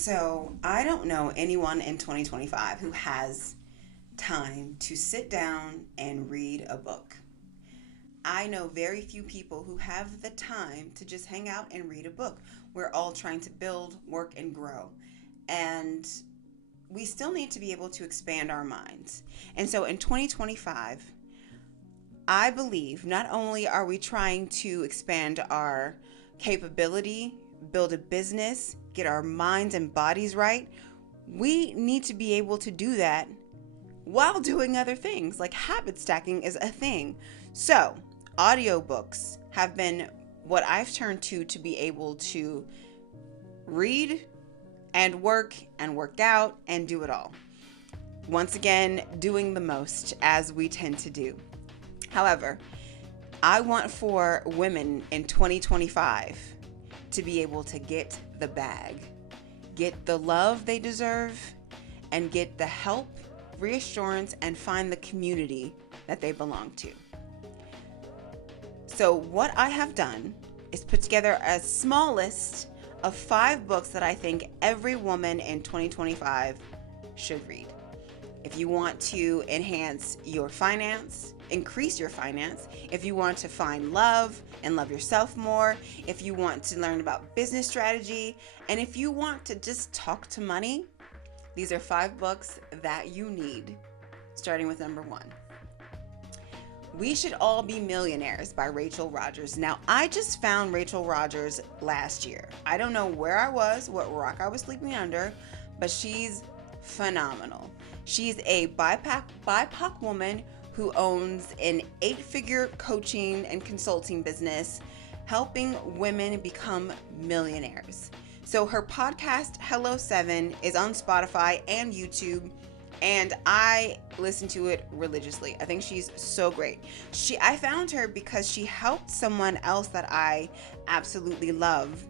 So I don't know anyone in 2025 who has time to sit down and read a book. I know very few people who have the time to just hang out and read a book. We're all trying to build, work, and grow. And we still need to be able to expand our minds. And so in 2025, I believe not only are we trying to expand our capability, build a business, get our minds and bodies right, we need to be able to do that while doing other things. Like habit stacking is a thing. So, audiobooks have been what I've turned to be able to read and work out and do it all. Once again, doing the most as we tend to do. However, I want for women in 2025 to be able to get the bag, get the love they deserve, and get the help, reassurance, and find the community that they belong to. So what I have done is put together a small list of 5 books that I think every woman in 2025 should read. If you want to enhance your finance, increase your finance, if you want to find love and love yourself more, if you want to learn about business strategy, and if you want to just talk to money, these are 5 books that you need, starting with number 1. We Should All Be Millionaires by Rachel Rodgers. Now, I just found Rachel Rodgers last year. I don't know where I was, what rock I was sleeping under, but she's phenomenal. She's a BIPOC woman who owns an 8-figure coaching and consulting business, helping women become millionaires. So her podcast, Hello 7, is on Spotify and YouTube, and I listen to it religiously. I think she's so great. I found her because she helped someone else that I absolutely love.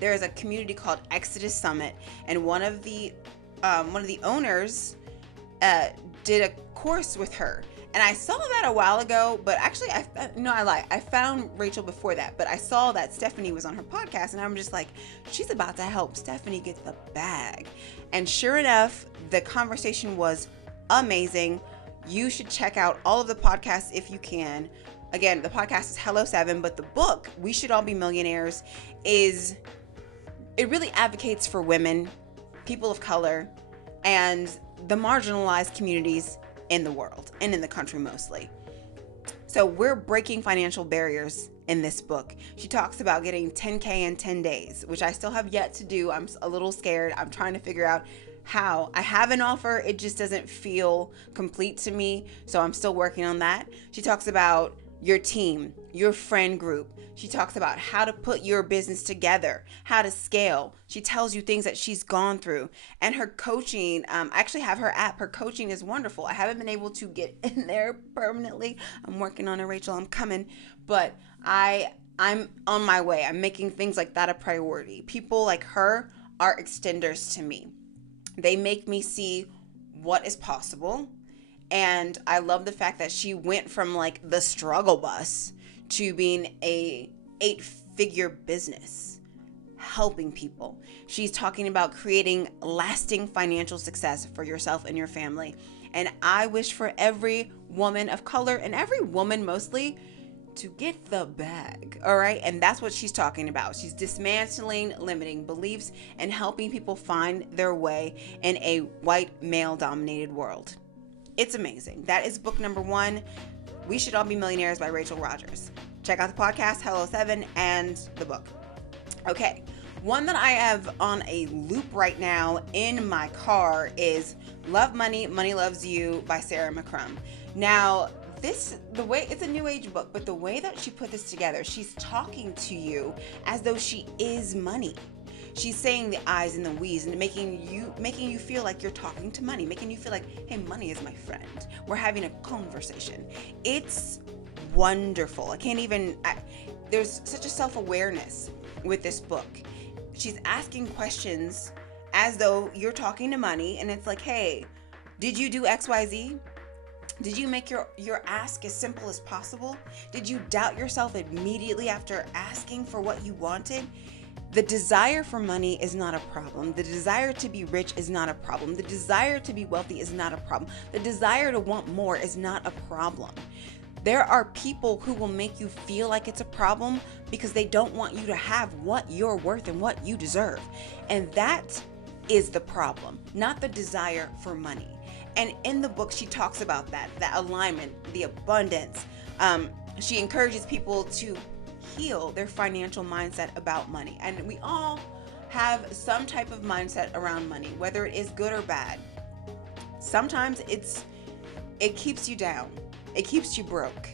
There is a community called Exodus Summit, and one of the owners did a course with her. And I saw that a while ago, but actually, I lied. I found Rachel before that, but I saw that Stephanie was on her podcast, and I'm just like, she's about to help Stephanie get the bag. And sure enough, the conversation was amazing. You should check out all of the podcasts if you can. Again, the podcast is Hello 7, but the book, We Should All Be Millionaires, it really advocates for women, people of color, and the marginalized communities in the world and in the country mostly. So we're breaking financial barriers in this book. She talks about getting 10K in 10 days, which I still have yet to do. I'm a little scared. I'm trying to figure out how. I have an offer. It just doesn't feel complete to me. So I'm still working on that. She talks about your team, your friend group. She talks about how to put your business together, how to scale. She tells you things that she's gone through. And her coaching, I actually have her app. Her coaching is wonderful. I haven't been able to get in there permanently. I'm working on it, Rachel. I'm coming. But I'm on my way. I'm making things like that a priority. People like her are extenders to me. They make me see what is possible. And I love the fact that she went from like the struggle bus to being a 8-figure business, helping people. She's talking about creating lasting financial success for yourself and your family. And I wish for every woman of color, and every woman mostly, to get the bag, all right? And that's what she's talking about. She's dismantling limiting beliefs and helping people find their way in a white male-dominated world. It's amazing. That is book number 1, We Should All Be Millionaires by Rachel Rodgers. Check out the podcast, Hello 7, and the book. Okay, one that I have on a loop right now in my car is Love Money, Money Loves You by Sarah McCrum. Now, it's a new age book, but the way that she put this together, she's talking to you as though she is money. She's saying the I's and the we's and making you feel like you're talking to money, making you feel like, hey, money is my friend. We're having a conversation. It's wonderful. There's such a self-awareness with this book. She's asking questions as though you're talking to money, and it's like, hey, did you do XYZ? Did you make your ask as simple as possible? Did you doubt yourself immediately after asking for what you wanted? The desire for money is not a problem. The desire to be rich is not a problem. The desire to be wealthy is not a problem. The desire to want more is not a problem. There are people who will make you feel like it's a problem because they don't want you to have what you're worth and what you deserve. And that is the problem, not the desire for money. And in the book, she talks about that alignment, the abundance. She encourages people to heal their financial mindset about money. And we all have some type of mindset around money, whether it is good or bad. Sometimes it keeps you down. It keeps you broke.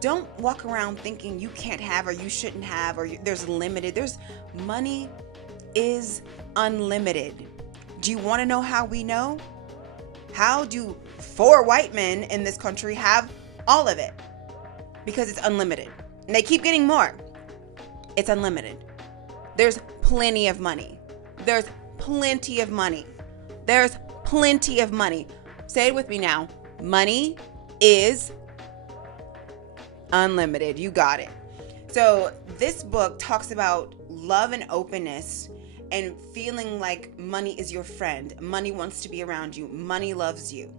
Don't walk around thinking you can't have or you shouldn't have or money is unlimited. Do you want to know how we know? How do 4 white men in this country have all of it? Because it's unlimited. And they keep getting more. It's unlimited. There's plenty of money. There's plenty of money. There's plenty of money. Say it with me now. Money is unlimited. You got it. So this book talks about love and openness and feeling like money is your friend. Money wants to be around you. Money loves you.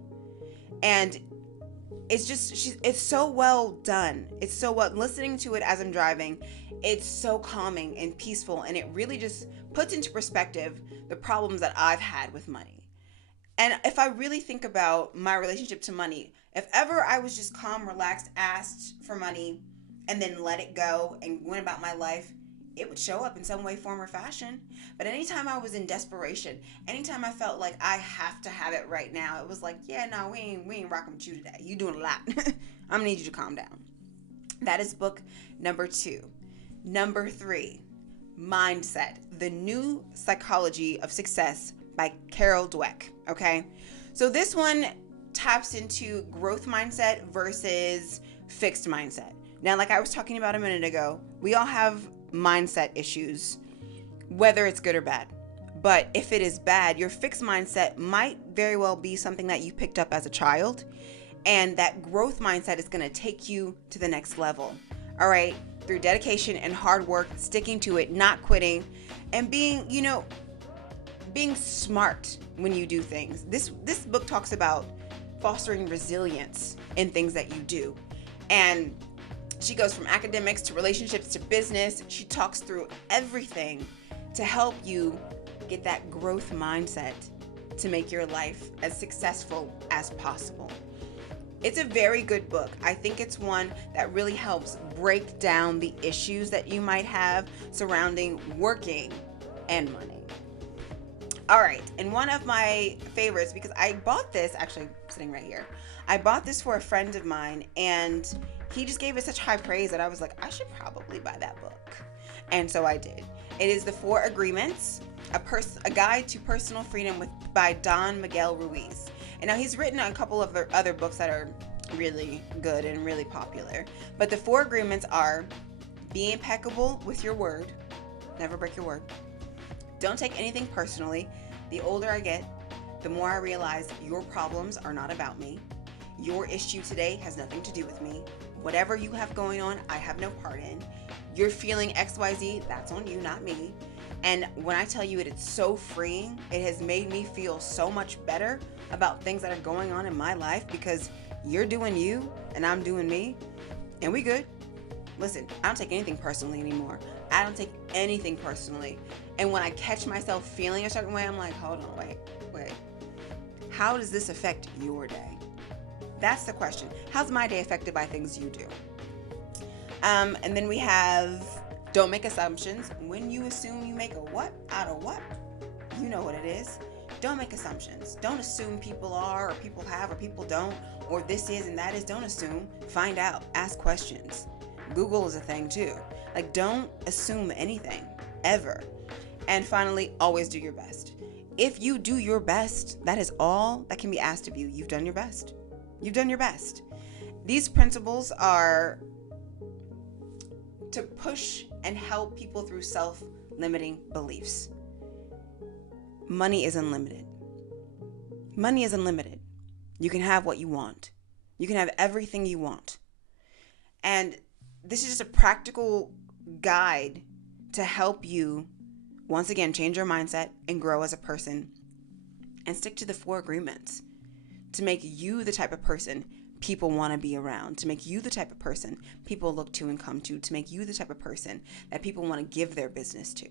And it's so well done. It's so well, listening to it as I'm driving, it's so calming and peaceful, and it really just puts into perspective the problems that I've had with money. And if I really think about my relationship to money, if ever I was just calm, relaxed, asked for money, and then let it go and went about my life, it would show up in some way, form, or fashion. But anytime I was in desperation, anytime I felt like I have to have it right now, it was like, yeah, no, we ain't rocking with you today. You doing a lot. I'm gonna need you to calm down. That is book number 2. Number 3, Mindset: The New Psychology of Success by Carol Dweck. Okay, so this one taps into growth mindset versus fixed mindset. Now, like I was talking about a minute ago, we all have mindset issues, whether it's good or bad. But if it is bad, your fixed mindset might very well be something that you picked up as a child, and that growth mindset is going to take you to the next level. All right, through dedication and hard work, sticking to it, not quitting, and being smart when you do things. This book talks about fostering resilience in things that you do. And she goes from academics to relationships to business. She talks through everything to help you get that growth mindset to make your life as successful as possible. It's a very good book. I think it's one that really helps break down the issues that you might have surrounding working and money. All right, and one of my favorites, because I bought this, actually sitting right here, I bought this for a friend of mine, and he just gave it such high praise that I was like, I should probably buy that book. And so I did. It is The 4 Agreements, a Guide to Personal Freedom by Don Miguel Ruiz. And now he's written a couple of other books that are really good and really popular. But the 4 agreements are: be impeccable with your word, never break your word. Don't take anything personally. The older I get, the more I realize your problems are not about me. Your issue today has nothing to do with me. Whatever you have going on, I have no part in. You're feeling XYZ, that's on you, not me. And when I tell you it's so freeing, it has made me feel so much better about things that are going on in my life, because you're doing you and I'm doing me, and we good. Listen, I don't take anything personally anymore. I don't take anything personally. And when I catch myself feeling a certain way, I'm like, hold on, wait. How does this affect your day? That's the question. How's my day affected by things you do? And then we have, don't make assumptions. When you assume you make a what out of what, you know what it is. Don't make assumptions. Don't assume people are, or people have, or people don't, or this is and that is. Don't assume. Find out. Ask questions. Google is a thing too. Like, don't assume anything, ever. And finally, always do your best. If you do your best, that is all that can be asked of you. You've done your best. You've done your best. These principles are to push and help people through self-limiting beliefs. Money is unlimited. Money is unlimited. You can have what you want. You can have everything you want. And this is just a practical guide to help you Once again, change your mindset and grow as a person, and stick to the 4 agreements to make you the type of person people want to be around, to make you the type of person people look to and come to make you the type of person that people want to give their business to.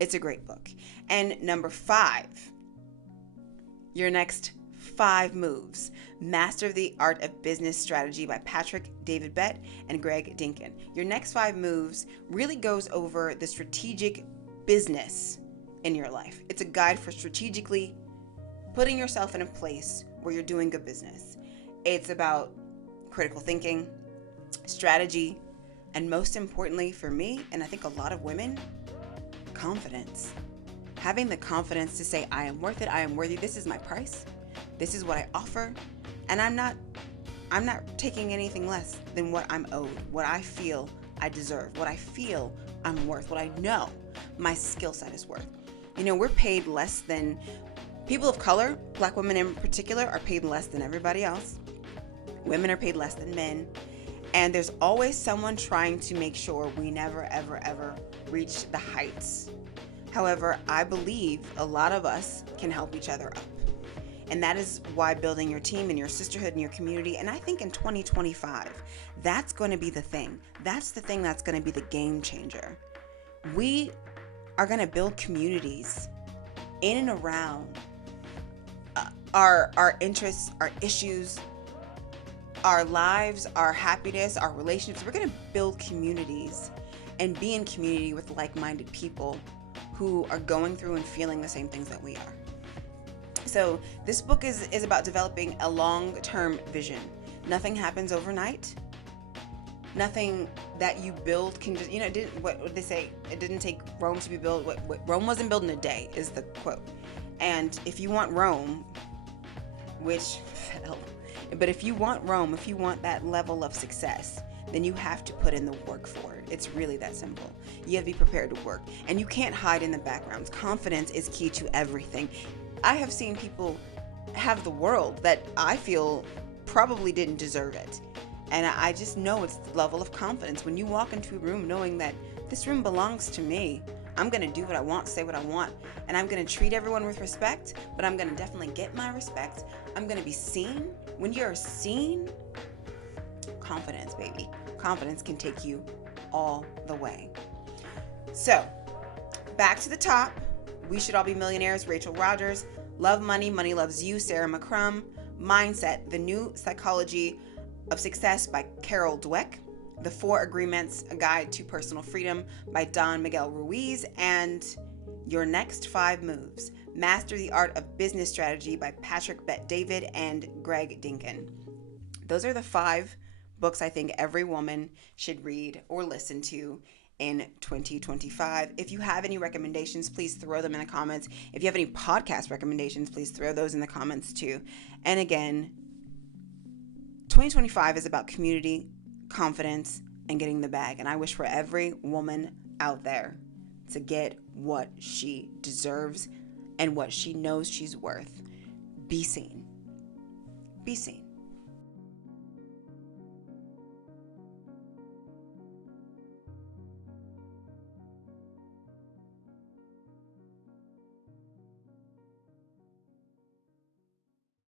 It's a great book. And number 5, your next 5 moves. Master the Art of Business Strategy by Patrick David Bett and Greg Dinkin. Your next 5 moves really goes over the strategic business in your life. It's a guide for strategically putting yourself in a place where you're doing good business. It's about critical thinking, strategy, and most importantly for me, and I think a lot of women, confidence. Having the confidence to say, I am worth it, I am worthy, this is my price, this is what I offer, and I'm not taking anything less than what I'm owed, what I feel I deserve, what I feel I'm worth, what I know my skill set is worth. We're paid less than people of color, Black women in particular, are paid less than everybody else. Women are paid less than men. And there's always someone trying to make sure we never, ever, ever reach the heights. However, I believe a lot of us can help each other up. And that is why building your team and your sisterhood and your community, and I think in 2025, that's going to be the thing. That's the thing that's going to be the game changer. We are going to build communities in and around our interests, our issues, our lives, our happiness, our relationships. We're going to build communities and be in community with like-minded people who are going through and feeling the same things that we are. So this book is about developing a long-term vision. Nothing happens overnight. Nothing that you build can just, what they say, it didn't take Rome to be built. Rome wasn't built in a day is the quote. And if you want Rome, which fell, but if you want Rome, if you want that level of success, then you have to put in the work for it. It's really that simple. You have to be prepared to work, and you can't hide in the backgrounds. Confidence is key to everything. I have seen people have the world that I feel probably didn't deserve it. And I just know it's the level of confidence. When you walk into a room knowing that this room belongs to me, I'm going to do what I want, say what I want, and I'm going to treat everyone with respect, but I'm going to definitely get my respect. I'm going to be seen. When you're seen, confidence, baby. Confidence can take you all the way. So, back to the top. We Should All Be Millionaires, Rachel Rodgers. Love Money, Money Loves You, Sarah McCrum. Mindset, The New Psychology of Success by Carol Dweck. The 4 Agreements, A Guide to Personal Freedom by Freedom Miguel Ruiz. And Your Next 5 Moves, Master the Art of Business Strategy by Patrick Bet-David and Greg Dinkin. Those are the 5 books I think every woman should read or listen to in 2025. If you have any recommendations, please throw them in the comments. If you have any podcast recommendations, please throw those in the comments too. And again, 2025 is about community, confidence, and getting the bag. And I wish for every woman out there to get what she deserves and what she knows she's worth. Be seen. Be seen.